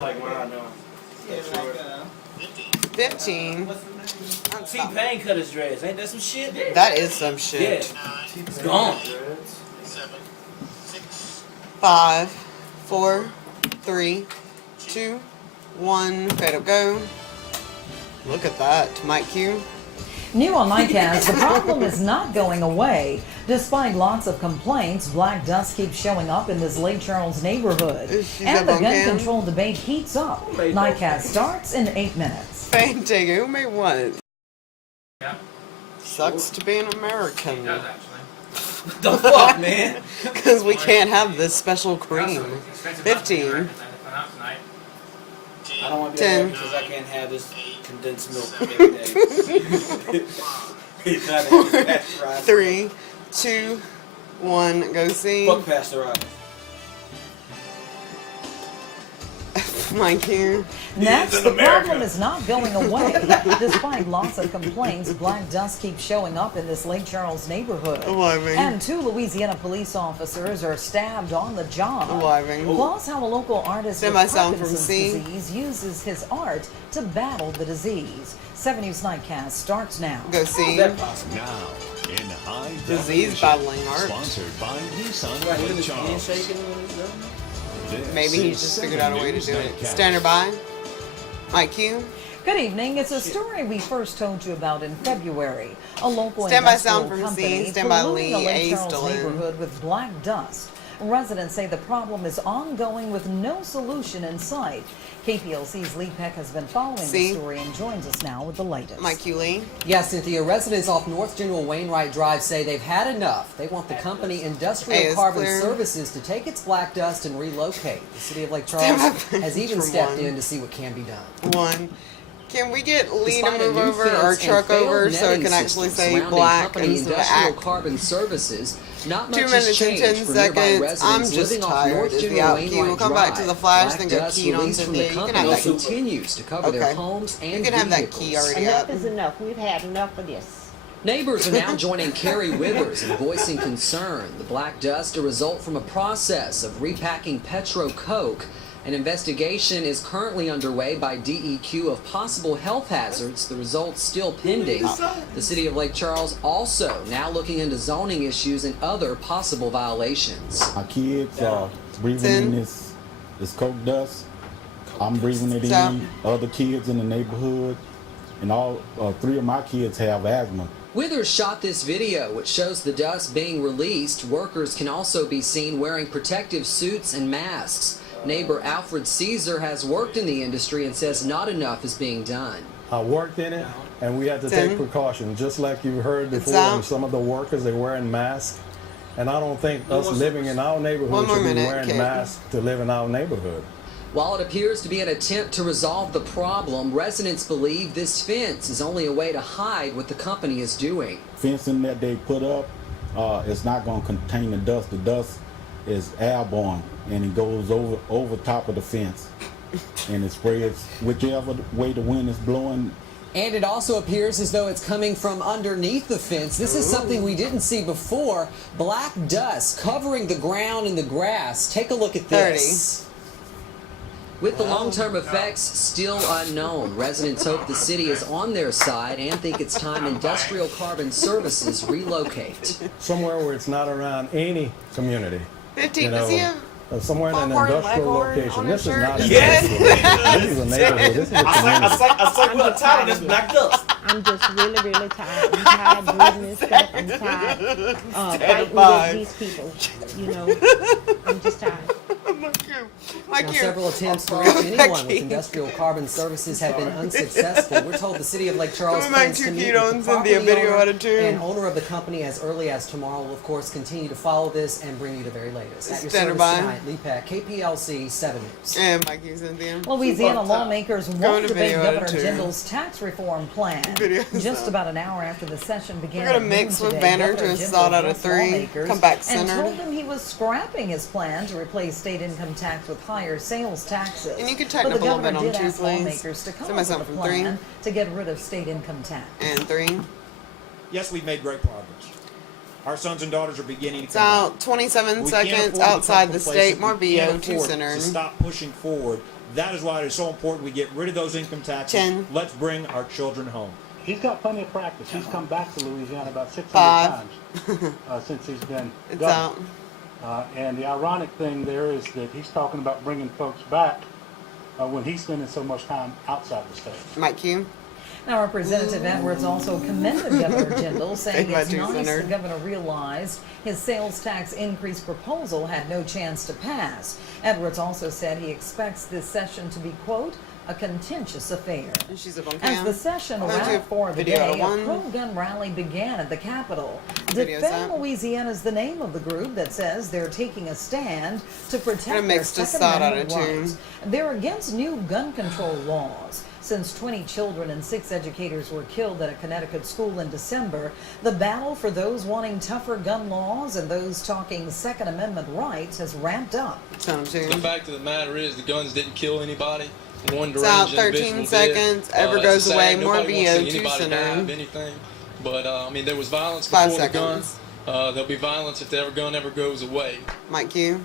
Like what I know. Yeah, 15. T-Pain cut his dreads. Ain't that some shit? That is some shit. Yeah. It's gone. 5, 4, 3, 2, 1. Fade up, go. Look at that. Mike Q. New on Nightcast, the problem is not going away. Despite lots of complaints, black dust keeps showing up in this Lake Charles neighborhood. And the gun control debate heats up. Nightcast starts in 8 minutes. Fainting. Who made what? Yeah. Sucks to be an American. What the fuck, man? Because we can't have this special cream. 15. I don't want to be 10. because I can't have this condensed milk every day. 3, 2, 1. Go see. Fuck pasteurized. Mike Q. Next, the problem is not going away. Despite lots of complaints, black dust keeps showing up in this Lake Charles neighborhood. And 2 Louisiana police officers are stabbed on the job. Plus, how a local artist with Parkinson's disease uses his art to battle the disease. 7 News Nightcast starts now. Go see. Now, in high Disease battling art. Sponsored by Sisson. Maybe he's just figured out a way to do it. Standard by. Mike Q. Good evening. It's a story we first told you about in February. A local Stand by industrial sound from company C. Stand by polluting Lee. the Lake A Charles still in. neighborhood with black dust. Residents say the problem is ongoing with no solution in sight. KPLC's Lee Peck has been following the story and joins us now with the latest. Mike Q. Lee. Yes, Cynthia. Residents off North General Wainwright Drive say they've had enough. They want the company Industrial Carbon Services to take its black dust and relocate. The city of Lake Charles has even stepped in to see what can be done. 1. Can we get Lee to move over our truck over so it can actually say black instead of Industrial act? Carbon Services. Not much 2 minutes and 10 seconds. I'm just tired. Is the out key. We'll come back to the flash, then go keyed on Cynthia. You can have that. Continues to cover their homes and you can have that key already up. Enough is enough. We've had enough of this. Neighbors are now joining Carrie Withers in voicing concern. The black dust a result from a process of repacking Petro Coke. An investigation is currently underway by DEQ of possible health hazards, the results still pending. The city of Lake Charles also now looking into zoning issues and other possible violations. My kids are breathing in this coke dust. I'm breathing it in. Other kids in the neighborhood, and all 3 of my kids have asthma. Withers shot this video, which shows the dust being released. Workers can also be seen wearing protective suits and masks. Neighbor Alfred Caesar has worked in the industry and says not enough is being done. I worked in it, and we had to take precautions, just like you heard before. And some of the workers, they're wearing masks, and I don't think us living in our neighborhood should be wearing masks to live in our neighborhood. While it appears to be an attempt to resolve the problem, residents believe this fence is only a way to hide what the company is doing. Fencing that they put up, it's not going to contain the dust. The dust is airborne, and it goes over top of the fence, and it spreads whichever way the wind is blowing. And it also appears as though it's coming from underneath the fence. This is something we didn't see before. Black dust covering the ground and the grass. Take a look at this. 30. With the long-term effects still unknown, residents hope the city is on their side and think it's time Industrial Carbon Services relocate. Somewhere where it's not around any community. 15. Does he have somewhere in an industrial location. This is not a neighborhood. This is a neighborhood. This is a community. I say we're tired of this black dust. I'm just really, really tired. I'm tired of doing this stuff. I'm tired fighting with these people. You know, I'm just tired. Now, several attempts to reach anyone with Industrial Carbon Services have been unsuccessful. We're told the city of Lake Charles plans to meet with the property owner and owner of the company as early as tomorrow. We'll, of course, continue to follow this and bring you the very latest. At your service tonight, Lee Peck, KPLC-7 News. And Mike Q. Cynthia. Louisiana lawmakers won't debate Governor Jindal's tax reform plan. Just about an hour after the session began, we're going to mix with Banner to install out of 3. Come back centered. And told him he was scrapping his plan to replace state income tax with higher sales taxes. And you can tighten up a little bit on 2, please. Lawmakers to come up with a plan to get rid of state income tax. And 3. Yes, we've made great progress. Our sons and daughters are beginning to come out. 27 seconds outside the state. More BO2 center. To stop pushing forward That is why it is so important we get rid of those income taxes. 10. Let's bring our children home. He's got plenty of practice. He's come back to Louisiana about 600 times since he's been It's governor. out. And the ironic thing there is that he's talking about bringing folks back when he's spending so much time outside the state. Mike Q. Now, Representative Edwards also commended Governor Jindal, saying it's nice the governor realized his sales tax increase proposal had no chance to pass. Edwards also said he expects this session to be, quote, a contentious affair. As the session wrapped for the day, a pro-gun rally began at the Capitol. Defend Louisiana is the name of the group that says they're taking a stand to protect their Second Amendment rights. They're against new gun control laws. Since 20 children and 6 educators were killed at a Connecticut school in December, the battle for those wanting tougher gun laws and those talking Second Amendment rights has ramped up. The fact of the matter is the guns didn't kill anybody. One It's out 13 seconds. Ever goes away. More video. 2 center. But I mean, there was violence before the gun. There'll be violence if the gun ever goes away. Mike Q.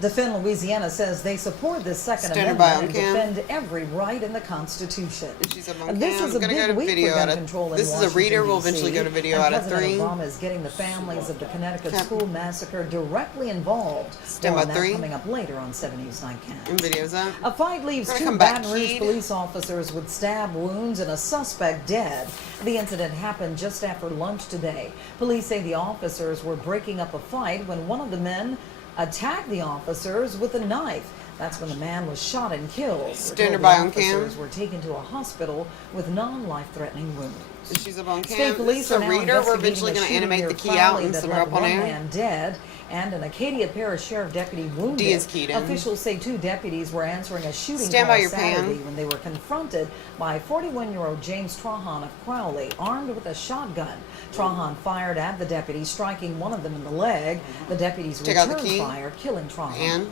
Defend Louisiana says they support this Second Amendment and defend every right in the Constitution. This is a big week for gun control in Washington, D.C. This is a reader. We'll eventually go to video out of 3. President Obama is getting the families of the Connecticut school massacre directly involved. Stand More by on that 3. coming up later on 7 News Nightcast. And video's up. A fight leaves 2 Baton Rouge police officers with stab wounds and a suspect dead. The incident happened just after lunch today. Police say the officers were breaking up a fight when one of the men attacked the officers with a knife. That's when the man was shot and killed. Standard by on cam. Officers were taken to a hospital with non-life-threatening wounds. She's up on cam. State police are now reader. We're investigating eventually a going to shooting animate near the key out Crowley and that send her left up on one air. man dead and an Acadia Parish Sheriff deputy wounded. D is keyed in. Officials say 2 deputies were answering a shooting Stand by call your Saturday pan. when they were confronted by 41-year-old James Trahan of Crowley, armed with a shotgun. Trahan fired at the deputies, striking one of them in the leg. The deputies returned fire, killing Trahan.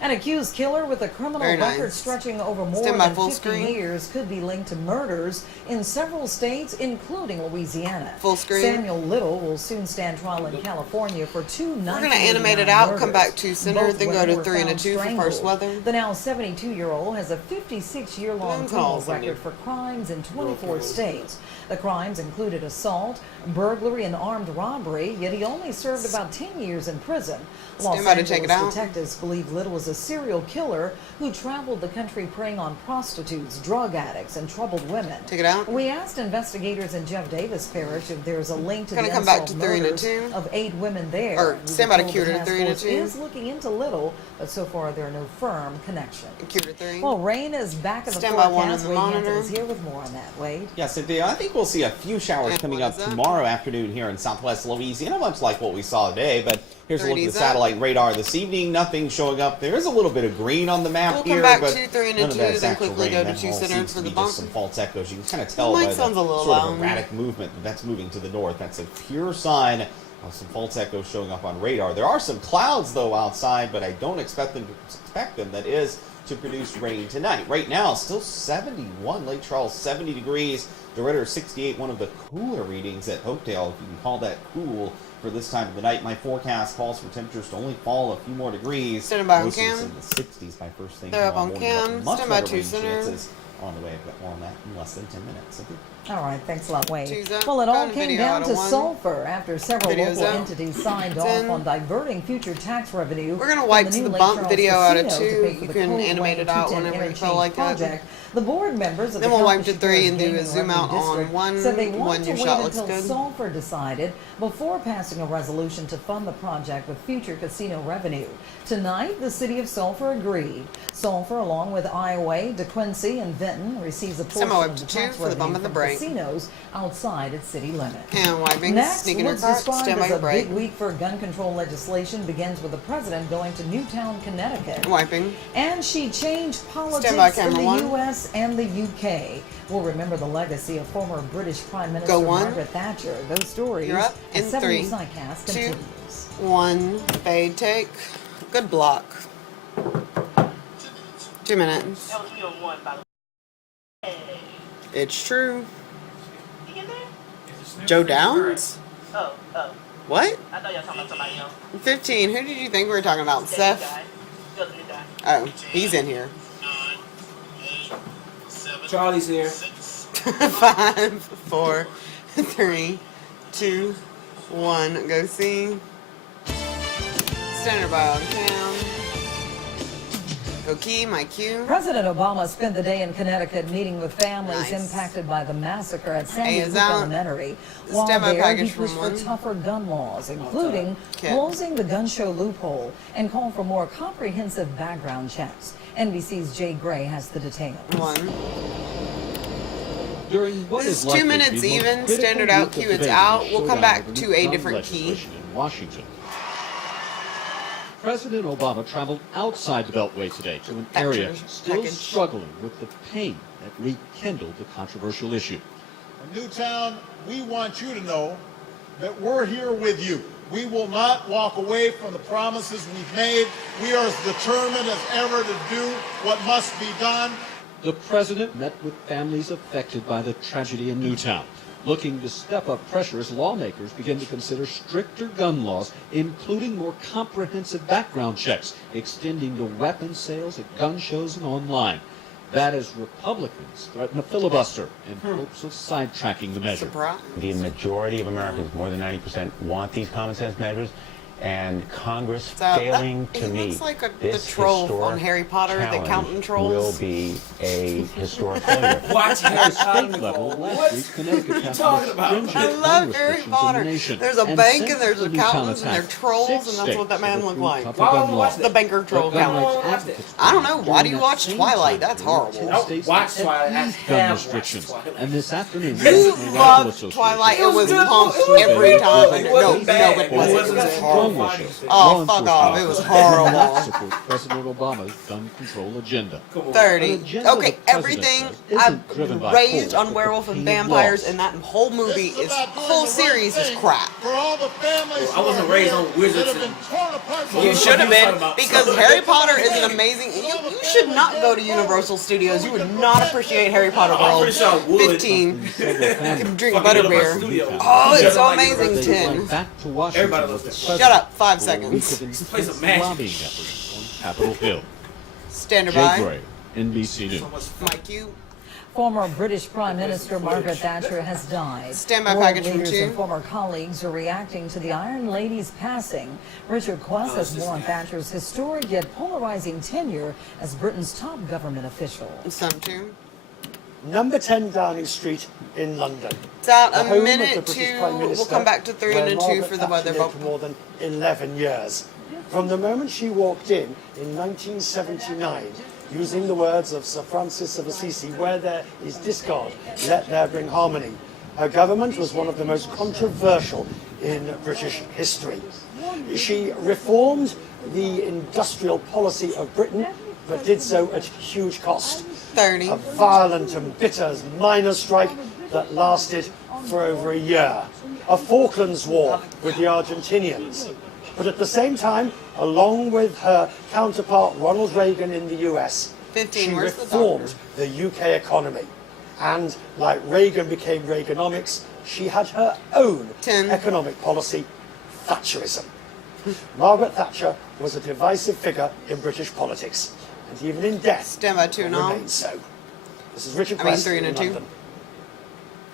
An accused killer with a criminal record stretching over more than 50 years could be linked to murders in several states, including Louisiana. Full screen. Samuel Little will soon stand trial in California for 2 We're going to animate it out, come back 2 center, then go to 3 and a 2 for first weather. The now 72-year-old has a 56-year-long criminal record for crimes in 24 states. The crimes included assault, burglary, and armed robbery, yet he only served about 10 years in prison. Los Angeles detectives believe Little was a serial killer who traveled the country preying on prostitutes, drug addicts, and troubled women. We asked investigators in Jeff Davis Parish if there's a link to the unsolved murders of 8 women there. Or stand by to Q to 3 and a 2. Is looking into Little, but so far there are no firm connections. Q to 3. Well, rain is back in the Stand by 1 forecast. on the Wade monitor. Hampton is here with more on that. Wade. Yeah, Cynthia, I think we'll see a few showers coming up tomorrow afternoon here in southwest Louisiana, much like what we saw today. But here's a look at the satellite radar this evening. Nothing showing up. There is a little bit of green on the map here, back but 2, 3, and a none of 2, that is then actual quickly rain. go to That 2 all center seems for to the be bump. just some false echoes. You can kind of tell by the sort of erratic movement that's moving to the north. That's a pure sign of some false echoes showing up on radar. There are some clouds though outside, but I don't expect them that is to produce rain tonight. Right now, still 71. Lake Charles 70 degrees. DeRidder 68. One of the cooler readings at Hopedale, if you can call that cool for this time of the night. My forecast calls for temperatures to only fall a few more degrees. Stand by on Most of cam. it's in the 60s by first thing They're up tomorrow on morning. cam. Much Stand by better 2 rain center. chances on the way. I've got more on that in less than 10 minutes. All right, thanks a lot, Wade. Tuesday. Well, it all Got a came video down out to of 1. sulfur after several Video's local out. entities signed It's off in. on diverting future tax revenue. We're going to from wipe the to new the Lake bump Charles video out of casino 2. to pay for You the can Cold animate it Wayne out 210 whenever you feel interchange like project. The board members of Then the we'll wipe to Competition 3 and do Gaming a zoom Revenue out on District 1 said they when want to your wait shot looks until good. sulfur decided before passing a resolution to fund the project with future casino revenue. Tonight, the city of Sulphur agreed. Sulphur, along with Iowa, DeQuincy, and Vinton, receives a portion of the tax for the bump revenue and the from break. casinos outside its city limits. And wiping, Next, sneaking your what's cart, described stand by as your a break. big week for gun control legislation begins with the president going to Newtown, Connecticut. Wiping. And she changed politics Stand by, in camera the 1. U.S. and the U.K. We'll remember the legacy of former British Prime Minister Go 1. Margaret Thatcher. Those stories You're up in as 7 3, News Nightcast 2, continues. 1. Fade take. Good block. 2 minutes. It's true. Joe Downs? Oh. What? I thought y'all talking about somebody else. 15. Who did you think we were talking about? Seth? Guy. The new guy. Oh, he's in here. Charlie's here. 5, 4, 3, 2, 1. Go see. Standard by on cam. Okay, my cue. President Obama spent the day in Connecticut meeting with families impacted by the massacre at Sandy Hook Elementary. While there, he pushed for tougher gun laws, including closing the gun show loophole and called for more comprehensive background checks. NBC's Jay Gray has the details. This is 2 minutes even. Standard out cue. It's out. We'll come back to a different key. In Washington. President Obama traveled outside the Beltway today to an area still struggling with the pain that rekindled the controversial issue. Newtown, we want you to know that we're here with you. We will not walk away from the promises we've made. We are as determined as ever to do what must be done. The president met with families affected by the tragedy in Newtown, looking to step up pressure as lawmakers begin to consider stricter gun laws, including more comprehensive background checks, extending to weapon sales at gun shows and online. That as Republicans threaten a filibuster in hopes of sidetracking the measure. The majority of Americans, more than 90%, want these common sense measures, and Congress failing to meet this troll on Harry Potter, the accountant trolls, will be a historic failure. Watch Harry Potter. Last week, Connecticut passed I love Harry Potter. There's a bank and there's accountants and they're trolls, and that's what that man looked like. Why would you watch the banker troll accountant? I don't know. Why do you watch Twilight? That's horrible. Watch Twilight. Gun restrictions. And this afternoon, you loved Twilight. It was pumped every time. No, it wasn't. It was horrible. Oh, fuck off. It was horrible. Support President Obama's gun control agenda. 30. Okay, everything I've raised on werewolf and vampires, and that whole movie whole series is crap. I wasn't raised on wizards. You should have been, because Harry Potter is an amazing. You should not go to Universal Studios. You would not appreciate Harry Potter World. 15. Drink butterbeer. Oh, it's so amazing. 10. Shut up. 5 seconds. This place a magic. Lobbying efforts on Capitol Hill. Standard Jay by. Gray, NBC News. Mike, you. Former British Prime Minister Margaret Thatcher has died. Standby World package from leaders 2. and former colleagues are reacting to the Iron Lady's passing. Richard Quest has more on Thatcher's historic yet polarizing tenure as Britain's top government official. Some 2. Number 10 Downing Street in London. It's out a minute 2. We'll come back to 3 and a 2 for the weather. For more than 11 years. From the moment she walked in 1979, using the words of Sir Francis of Assisi, where there is discord, let there bring harmony. Her government was one of the most controversial in British history. She reformed the industrial policy of Britain, but did so at huge cost. 30. A violent and bitter miners' strike that lasted for over a year. A Falklands War with the Argentinians. But at the same time, along with her counterpart Ronald Reagan in the US, 15. she reformed the UK economy. And like Reagan became Reaganomics, she had her own 10. economic policy, Thatcherism. Margaret Thatcher was a divisive figure in British politics, and even in death, Stand by 2 now. remains so. This is Richard 3 and a 2. London.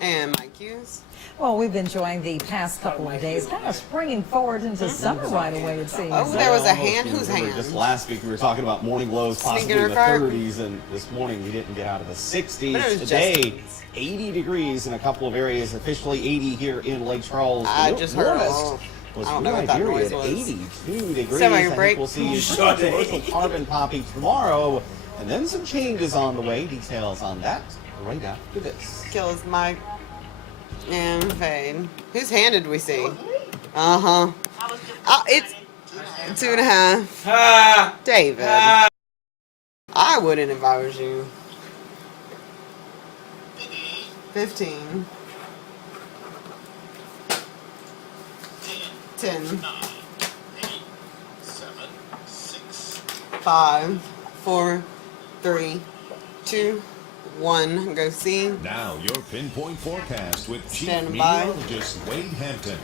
And Mike Hughes. Well, we've been enjoying the past couple of days, kind of springing forward into summer right away, it seems. Oh, there was a hand. Whose hand? Just last week we were talking about morning lows possibly in the 30s, and this morning we didn't get out of the 60s. Today, 80 degrees in a couple of areas, officially 80 here in Lake Charles. I just heard it. Was I don't know what that noise was. 82 degrees. Semi break. We'll see controversial carbon poppy tomorrow, and then some changes on the way. Details on that right after this. Kills Mike. And fade. Whose hand did we see? Uh-huh. Oh, it's 2.5. David. I wouldn't if I was you. 15. 10. 5, 4, 3, 2, 1. Go see. Now your pinpoint forecast with Chief Stand by. Meteorologist Wade Hampton.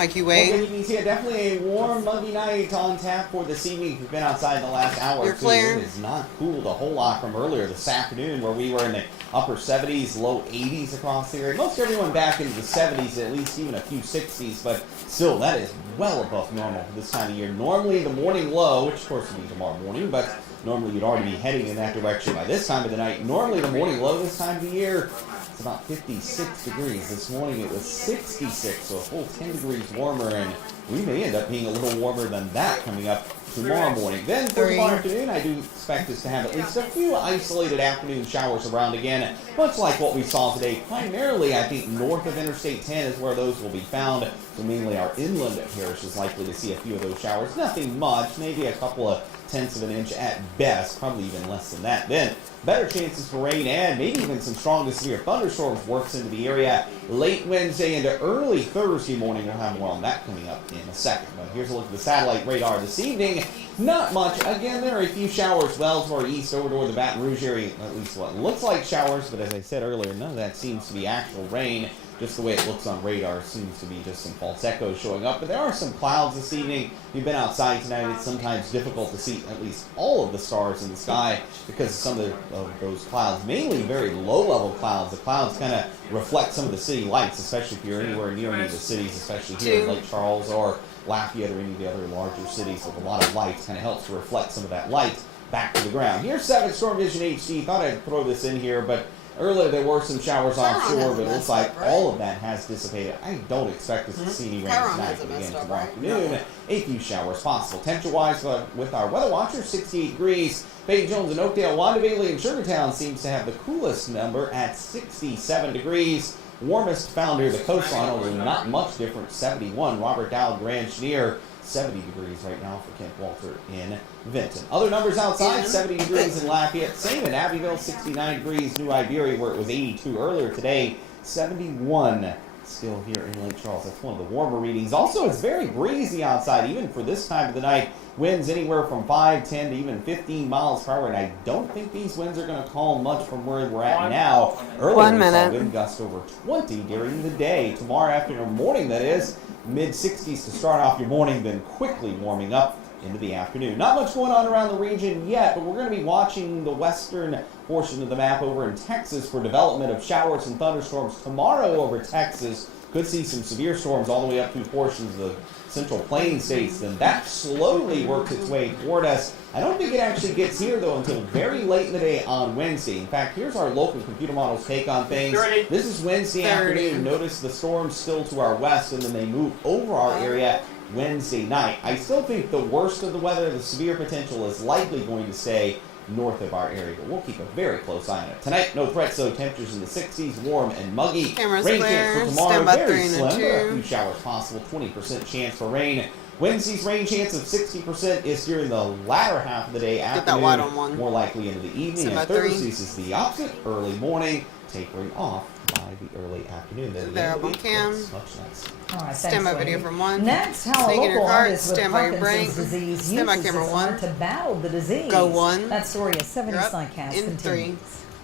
Like you wait. Well, you can see definitely a warm, muggy night on tap for this evening. We've been outside the last hour or two. Clear. It has not cooled a whole lot from earlier this afternoon, where we were in the upper 70s, low 80s across the area. Most everyone back into the 70s, at least even a few 60s, but still, that is well above normal for this time of year. Normally, the morning low, which of course will be tomorrow morning, but normally you'd already be heading in that direction by this time of the night. Normally, the morning low this time of the year, it's about 56 degrees. This morning it was 66, so a full 10 degrees warmer, and we may end up being a little warmer than that coming up tomorrow morning. Then for tomorrow afternoon, I do expect us to have at least a few isolated afternoon showers around again, much like what we saw today. Primarily, I think north of Interstate 10 is where those will be found, so mainly our inland parish is likely to see a few of those showers. Nothing much, maybe a couple of tenths of an inch at best, probably even less than that. Then better chances for rain and maybe even some strong to severe thunderstorms works into the area late Wednesday into early Thursday morning. We'll have more on that coming up in a second. But here's a look at the satellite radar this evening. Not much. Again, there are a few showers well to our east over toward the Baton Rouge area. At least what looks like showers, but as I said earlier, none of that seems to be actual rain. Just the way it looks on radar seems to be just some false echoes showing up. But there are some clouds this evening. If you've been outside tonight, it's sometimes difficult to see at least all of the stars in the sky because of some of those clouds, mainly very low-level clouds. The clouds kind of reflect some of the city lights, especially if you're anywhere near any of the cities, especially here in Lake Charles or Lafayette or any of the other larger cities with a lot of lights. Kind of helps to reflect some of that light back to the ground. Here's 7 Storm Vision HD. Thought I'd throw this in here, but earlier there were some showers offshore, but it looks like all of that has dissipated. I don't expect us to see any rain tonight, but again tomorrow afternoon, a few showers possible. Temperature-wise, with our weather watcher, 68 degrees. Bay Jones and Oakdale, Wanda Bailey, and Sugartown seems to have the coolest number at 67 degrees. Warmest found near the coastline, although not much different, 71. Robert Dow, Grand Chenier, 70 degrees right now for Kent Walter in Vinton. Other numbers outside, 70 degrees in Lafayette. Same in Abbeville, 69 degrees. New Iberia, where it was 82 earlier today, 71 still here in Lake Charles. That's one of the warmer readings. Also, it's very breezy outside, even for this time of the night. Winds anywhere from 5, 10 to even 15 miles per hour, and I don't think these winds are going to calm much from where we're at now. Earlier, we saw wind gusts over 20 during the day. Tomorrow afternoon, morning that is, mid-60s to start off your morning, then quickly warming up into the afternoon. Not much going on around the region yet, but we're going to be watching the western portion of the map over in Texas for development of showers and thunderstorms tomorrow over Texas. Could see some severe storms all the way up through portions of the Central Plains states. Then that slowly works its way toward us. I don't think it actually gets here, though, until very late in the day on Wednesday. In fact, here's our local computer model's take on things. This is Wednesday afternoon. Notice the storms still to our west, and then they move over our area Wednesday night. I still think the worst of the weather, the severe potential, is likely going to stay north of our area, but we'll keep a very close eye on it. Tonight, no threats, though. Temperatures in the 60s, warm and muggy. Rain chance for tomorrow, very slim, but a few showers possible. 20% chance for rain. Wednesday's rain chance of 60% is during the latter half of the day. Afternoon, more likely into the evening. And Thursdays is the opposite, early morning, tapering off by the early afternoon. Then there up on cam. Much nicer. All right, stand by video from 1. Next, how a local artist with Parkinson's disease stand by uses camera his 1 art to battle the disease. Go 1. That story is 70s Nightcast in continues.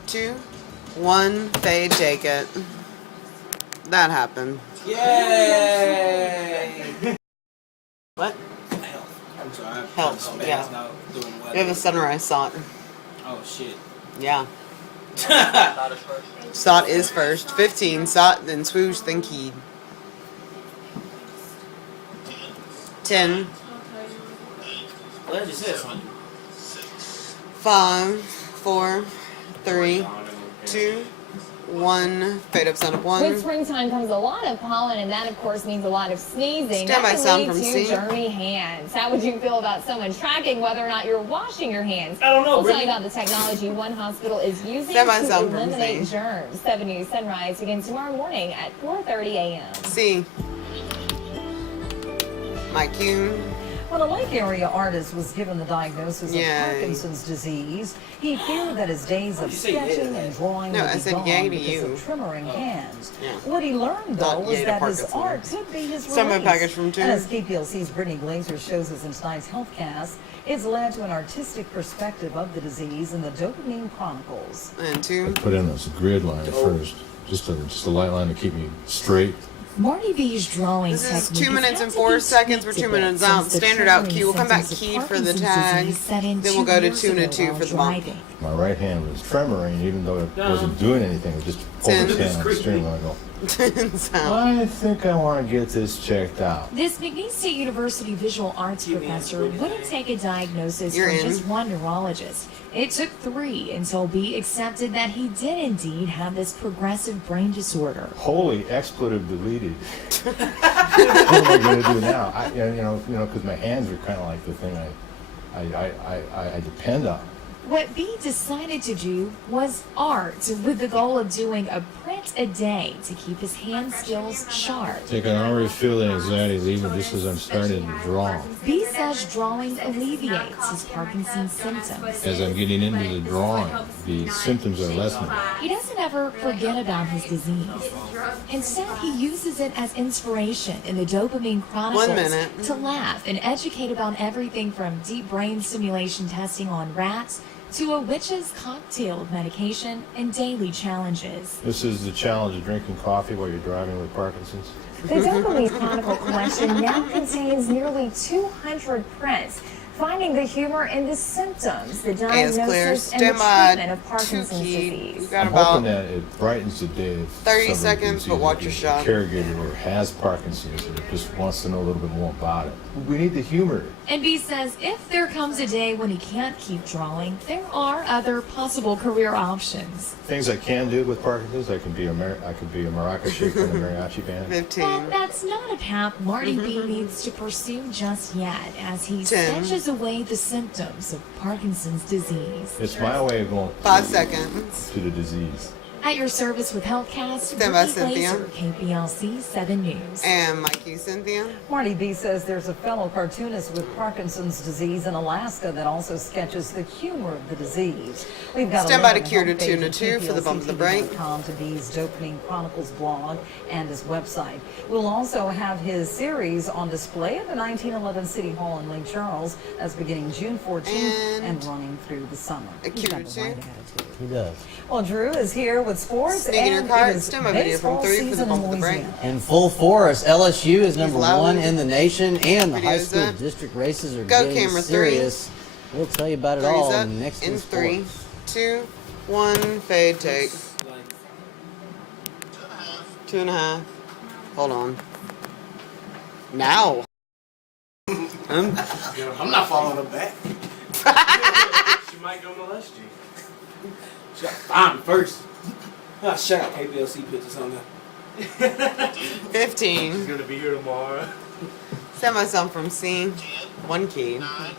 3, 2, 1. Fade, take it. That happened. Yay! What? I'm sorry. Help. Yeah. We have a sunrise SOT. Oh shit. Yeah. SOT is first. 15 SOT, then swoosh, then keyed. 10. What did you say, son? 5, 4, 3, 2, 1. Fade up, sound up 1. With springtime comes a lot of pollen, and that, of course, means a lot of sneezing. Stand by that sound can from lead C. to dirty hands. How would you feel about someone tracking whether or not you're washing your hands? I don't know. We'll tell you about the technology one hospital is using to eliminate germs. 7 News Sunrise begins tomorrow morning at 4:30 a.m. C. My cue. When a Lake area artist was given the diagnosis of Parkinson's disease, he feared that his days of sketching and drawing would be gone because of tremoring hands. What he learned, though, was that his art could be his release. And as KPLC's Brittany Glazer shows us in tonight's HealthCast, it's led to an artistic perspective of the disease in the Dopamine Chronicles. And 2. Put in a grid line first, just a light line to keep me straight. Marty B's drawing This is technique 2 minutes has and had 4 to be seconds. We're tweaked 2 a bit minutes since out. the Standard out troubling key. We'll come back symptoms of key for the Parkinson's tag. disease set in Then 2 we'll go to years 2 and a ago 2 while for the bump. driving. My right hand was tremoring, even though it wasn't doing anything. It was just Ten. pulled its hand on the steering wheel. I think I want to get this checked out. This McNeese State University visual arts professor wouldn't take a diagnosis You're from in. just one neurologist. It took 3 until B accepted that he did indeed have this progressive brain disorder. Holy expletive deleted. What am I going to do now? Because my hands are kind of like the thing I depend on. What B decided to do was art, with the goal of doing a print a day to keep his hand skills sharp. I can already feel the anxiety leaving just as I'm starting to draw. B says drawing alleviates his Parkinson's symptoms. As I'm getting into the drawing, the symptoms are lessening. He doesn't ever forget about his disease. Instead, he uses it as inspiration in the Dopamine Chronicles 1 minute. to laugh and educate about everything from deep brain stimulation testing on rats to a witch's cocktail of medication and daily challenges. This is the challenge of drinking coffee while you're driving with Parkinson's. The Dopamine Chronicle collection now contains nearly 200 prints, finding the humor in the symptoms, the diagnosis, and the treatment of Parkinson's disease. I'm hoping that it brightens the day of 30 seconds, but watch your shot. Caregiver or has Parkinson's or just wants to know a little bit more about it. We need to humor it. And B says if there comes a day when he can't keep drawing, there are other possible career options. Things I can do with Parkinson's, I could be a maraca shaker in a mariachi band. 15. But that's not a path Marty B needs to pursue just yet, as he 10. sketches away the symptoms of Parkinson's disease. It's my way of going 5 seconds. to the disease. At your service with HealthCast, Stand by, Ricky Cynthia. Glazer, KPLC 7 News. And Mikey, Cynthia. Marty B says there's a fellow cartoonist with Parkinson's disease in Alaska that also sketches the humor of the disease. We've got Stand a by link to Cure on the to 2 and a homepage 2 at for the bump of the break. KPLC-TV.com to B's Dopamine Chronicles blog and his website. We'll also have his series on display at the 1911 City Hall in Lake Charles. That's beginning June 14th and running through the summer. He's got the right attitude. He does. Well, Drew is here with sports Sneaking your and card. it is Stem a video from baseball 3 for the season bump in of the break. Louisiana. In full force, LSU is number loud. 1 in the nation, and the high Video's school up. district races are Go, getting camera 3. serious. We'll tell you about it all Three's up. next In in 3, sports. 2, 1, fade, take. 2.5. Hold on. Now. I'm not following her back. She might go molest you. She got to find me first. Ah, shut up, KPLC pictures on there. 15. She's gonna be here tomorrow. Send my son from C. 1 key. I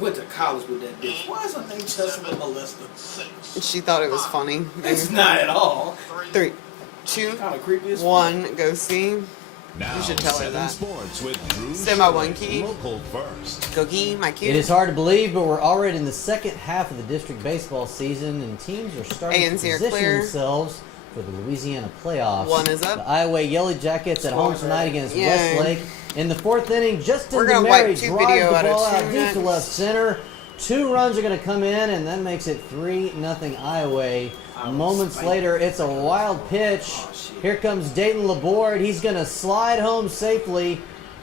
went to college with that bitch. Why is her name Chelsea the Molester? She thought it was funny. It's not at all. 3, 2, Kind of creepy as 1. Go C. Now, You should tell her 7 that. Sports with Drew Send my 1 Short, key. Local first. Go key, my cue. It is hard to believe, but we're already in the second half of the district baseball season, and teams are starting to ANC are position clear. themselves for the Louisiana playoffs. 1 is up. The Iowa Yellow Jackets at home tonight against Yay. Westlake. In the 4th inning, Justin We're gonna DeMary wipe 2 drives video the out of ball 2 out deep next. to left center. 2 runs are going to come in, and that makes it 3-0 Iowa. Moments later, it's a wild pitch. Here comes Dayton Laborde. He's going to slide home safely.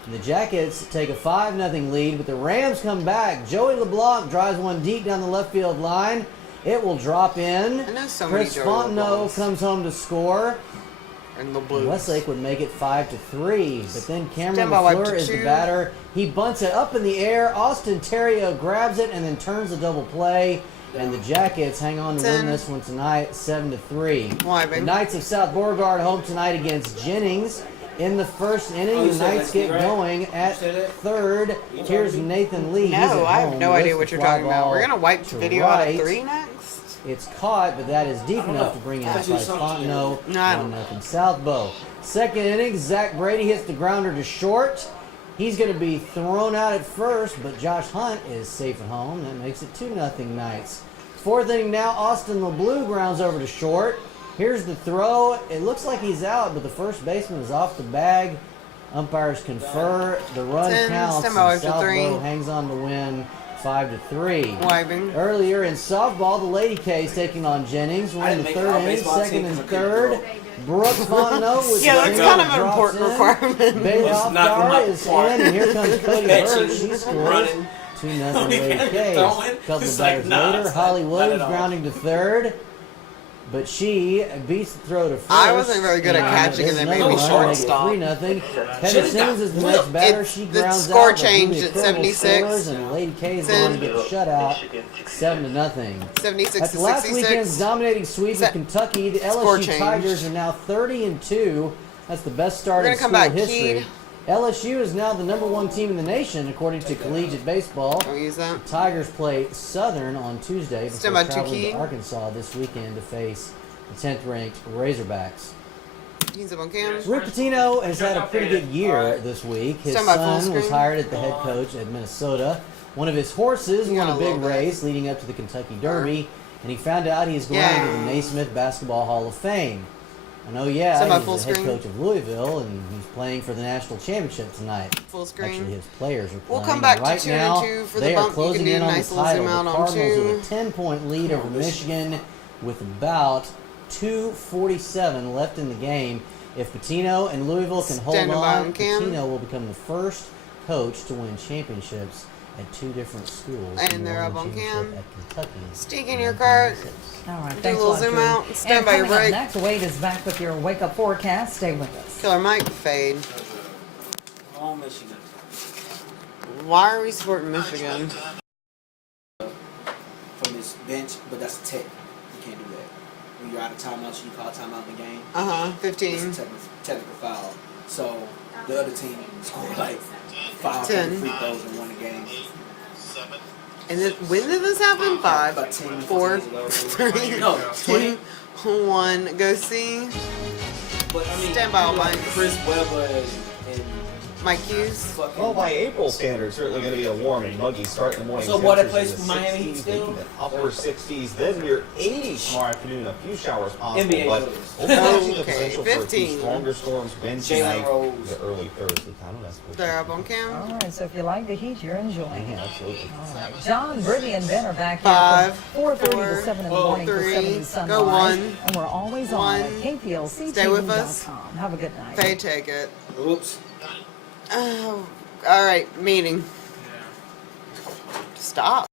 And the Jackets take a 5-0 lead, but the Rams come back. Joey LeBlanc drives one deep down the left field line. It will drop in. I know so many Chris Joey Fontenot LeBlancs. comes home to score. And the Blues. Westlake would make it 5-3, but then Cameron Stand by, wipe LaFleur to is the 2. batter. He bunts it up in the air. Austin Terrio grabs it and then turns the double play. And the Jackets hang on to 10. win this one tonight, 7-3. Wiping. The Knights of South Beauregard home tonight against Jennings. In the first inning, Oh, you the said Knights that, get right? going at third. Here's Nathan Lee. He's at No, I have home. no idea Lifts what the you're fly talking about. ball We're going to wipe to video out right. of 3 next? It's caught, but that is deep don't enough know. to bring I out thought you by was something. Fontenot. No, I don't 1-0 South Bow. Second inning, Zach Brady hits the grounder to short. He's going to be thrown out at first, but Josh Hunt is safe at home. That makes it 2-0 Knights. 4th inning now, Austin LeBlue grounds over to short. Here's the throw. It looks like he's out, but the first baseman is off the bag. Umpires confer. The run 10, counts. stand by And for 3. South Bow hangs on to win 5-3. Wiping. Earlier in softball, the Lady K's taking on Jennings. We're in the third inning, second and third. Brooke Fontenot with yeah, that's kind of an important requirement. Bailey Hofgar is in, and here comes Cody Bird. She scores 2-0 Lady K's. A couple of batters later, Holly Williams grounding to third. But she beats the throw to first. I wasn't very good at catching, and they made me shortstop. 3-0. Heather Simmons is the next batter. She grounds the score out. changed at 76. And Lady K is going to get the shutout, 7-0. 76 After to last 66. weekend's dominating sweep of Kentucky, the LSU Tigers are now 30-2. That's the best start in school history. LSU is now the #1 team in the nation, according to Collegiate Baseball. Don't use that. The Tigers play Southern on Tuesday before traveling to Arkansas this weekend to face the 10th-ranked Razorbacks. Rick Pitino has had a pretty good year this week. His son was hired as the head coach at Minnesota. One of his horses won a big race leading up to the Kentucky Derby, and he found out he's going to the Naismith Basketball Hall of Fame. I know, he's the head coach of Louisville, and he's playing for the national championship tonight. Full screen. Actually, his players are playing. We'll come back right to 2 now, and 2 for they the are bump. closing You in can do on a nice the little title. zoom out The on Cardinals 2. with a 10-point lead over Michigan with about 2:47 left in the game. If Pitino and Louisville can hold on, Pitino will become the first coach to win championships at 2 different schools. And they're up on cam. At Kentucky. Stick in your cart. All right, Do a thanks little a lot, zoom Drew. out. Stand by your coming up break. Next, Wade is back with your Wake Up Forecast. Stay with us. Killer Mike, fade. Oh, Michigan. Why are we supporting Michigan? From this bench, but that's a tech. You can't do that. When you're out of timeouts, you call timeout in the game. 15. It's a technical foul. So the other team scored like 5 10 free throws and won the game. And then, when did this happen? 5, 4, 3, No, 2, 1. Go see. But I mean, Stand by, all like Mike. Chris Webber and Mike Hughes. Well, by April standards, certainly going to be a warm and muggy start in the morning. So what, that temperatures place in for the Miami Heat 60s, still? the upper 60s, then near 80s tomorrow afternoon. A few showers possible, NBA but Blues. we'll the Okay, potential for a few 15. stronger storms Wednesday Jalen night, Rose. the early Thursday. I don't know, that's They're up on cam. All right, so if you like the heat, you're enjoying it. absolutely. All right. John, Brittany, and Ben are back 5, here from 4:30 to 7 in the morning for 3, 70 Sunrise. go 1, And we're always 1. on at KPLC-TV.com. Stay with us. Have a good night. Pay ticket. Oops. Oh, all right, meeting. Stop.